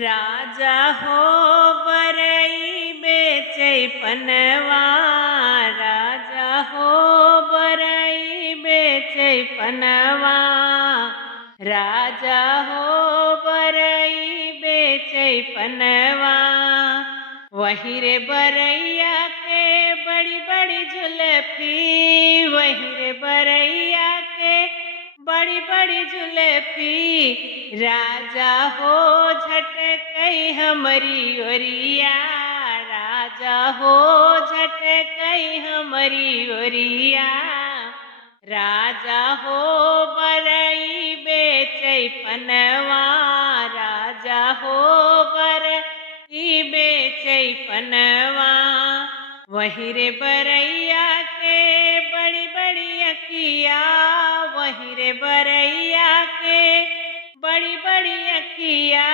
राजा हो बरई बेचै पनवा। राजा हो बरई बेचै पनवा। राजा हो बरई बेचै पनवा। वही रे बरैया के बड़ी बड़ी जुल्फी। वही रे बरैया के बड़ी बड़ी जुल्फी। राजा हो झटकई हमरी ओरिया। राजा हो झटकई हमरी ओरिया। राजा हो बरई बेचै पनवा। राजा हो बरई बेचै पनवा। वही रे बरैया के बड़ी बड़ी अखिया। वही रे बरैया के बड़ी बड़ी अखिया।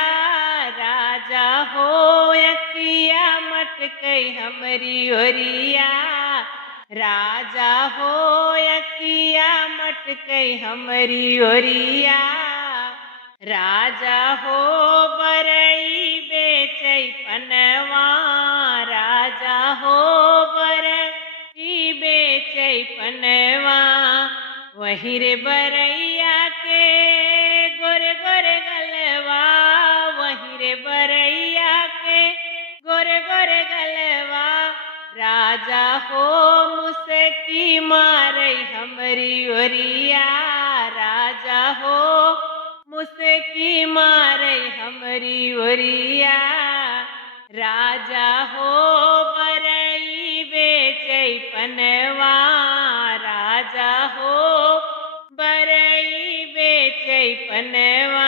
राजा हो अखिया मटकई हमरी ओरिया। राजा हो अखिया मटकई हमरी ओरिया। राजा हो बरई बेचै पनवा। राजा हो बरई बेचै पनवा। वही रे बरैया के गोरे गोरे गलवा। वही रे बरैया के गोरे गोरे गलवा। राजा हो मुसकी मारई हमरी ओरिया। राजा हो मुसकी मारई हमरी ओरिया। राजा हो बरई बेचै पनवा। राजा हो बरई बेचै पनवा।